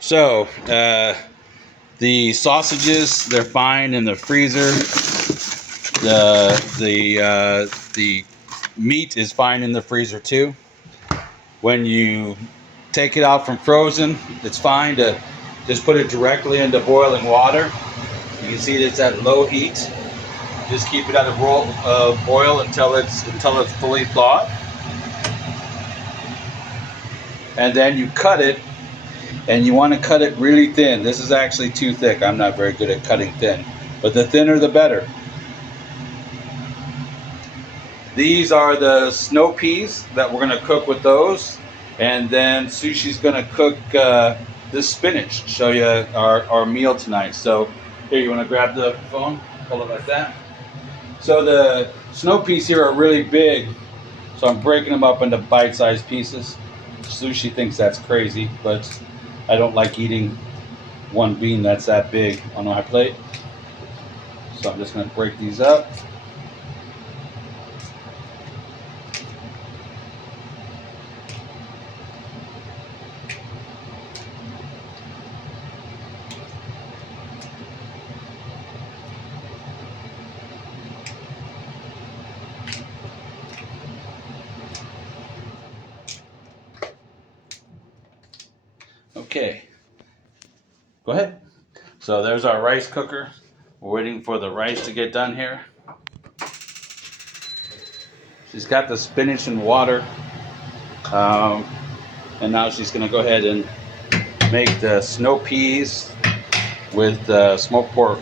So, the sausages, they're fine in the freezer. The meat is fine in the freezer too. When you take it out from frozen, it's fine to just put it directly into boiling water. You can see it's at low heat. Just keep it at a boil until it's fully thawed, and then you cut it. And you want to cut it really thin. This is actually too thick. I'm not very good at cutting thin, but the thinner the better. These are the snow peas that we're going to cook with those, and then Sushi's going to cook this spinach. Show you our meal tonight. So here, you want to grab the phone, hold it like that. So the snow peas here are really big, so I'm breaking them up into bite-sized pieces. Sushi thinks that's crazy, but I don't like eating one bean that's that big on my plate. So I'm just going to break these up. Okay, go ahead. So there's our rice cooker. We're waiting for the rice to get done here. She's got the spinach and water. And now she's going to go ahead and make the snow peas with smoked pork.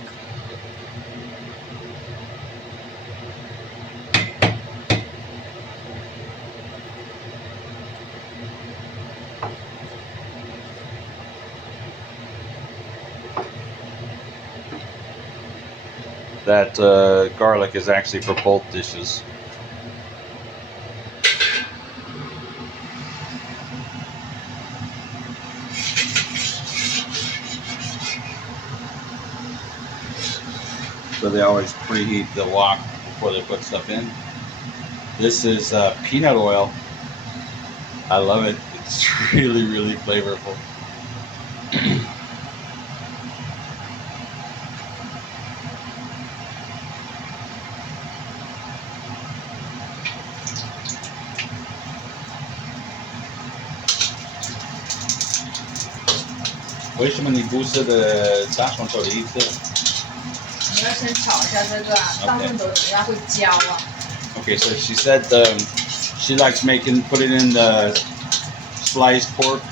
That garlic is actually for both dishes. So they always preheat the wok before they put stuff in. This is peanut oil. I love it. It's really, really flavorful.为什么你不是的炸双手的意思？你要先炒一下这个啊，大部分都人家会焦啊。Okay, so she said she likes put it in the sliced pork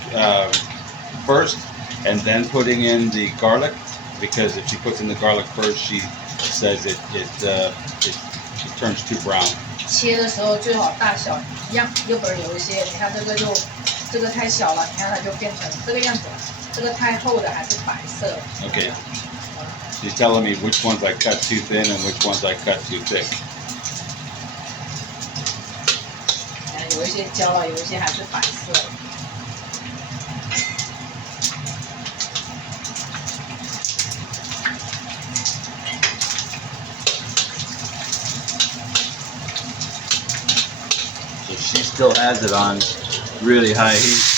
first, and then putting in the garlic, because if she puts in the garlic first, she says it turns too brown. 切的时候最好大小一样，有本有一些，你看这个太小了，你看它就变成这个样子了。这个太厚的还是白色。Okay. She's telling me which ones I cut too thin and which ones I cut too thick. 有一些焦了，有一些还是白色的。So she still has it on really high heat.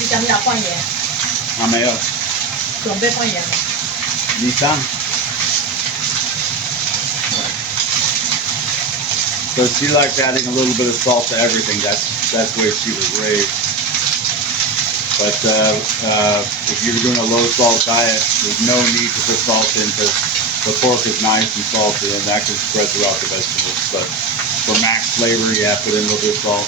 你想不想放盐？没有。准备放盐了。你上。So she likes adding a little bit of salt to everything. That's the way she was raised. But if you're doing a low salt diet, there's no need to put salt in, because the pork is nice and salty, and that can spread throughout the vegetables. But for max flavor, yeah, put in a little bit of salt.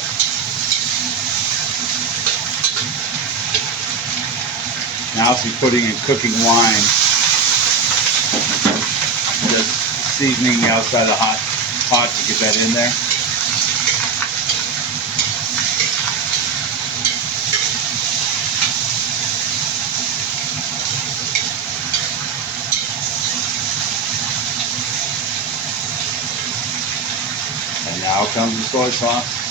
Now she's putting in cooking wine, just seasoning the outside of the hot pot to get that in there. Now comes the soy sauce.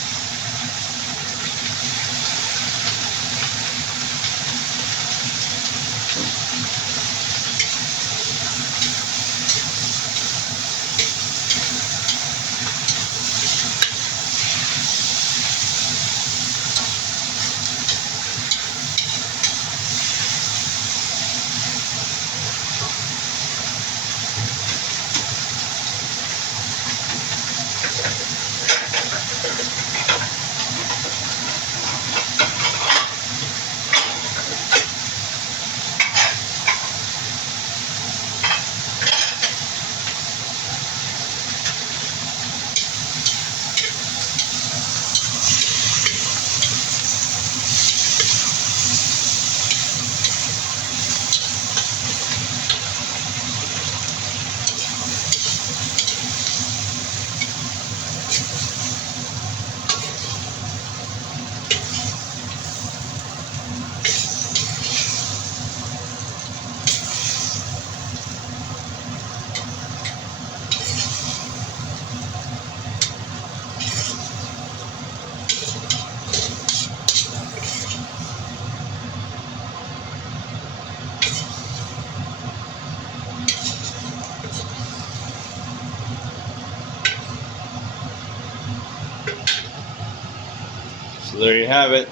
So there you have it.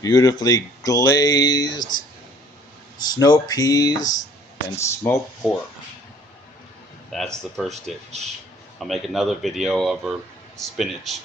Beautifully glazed snow peas and smoked pork. That's the first dish. I'll make another video of our spinach.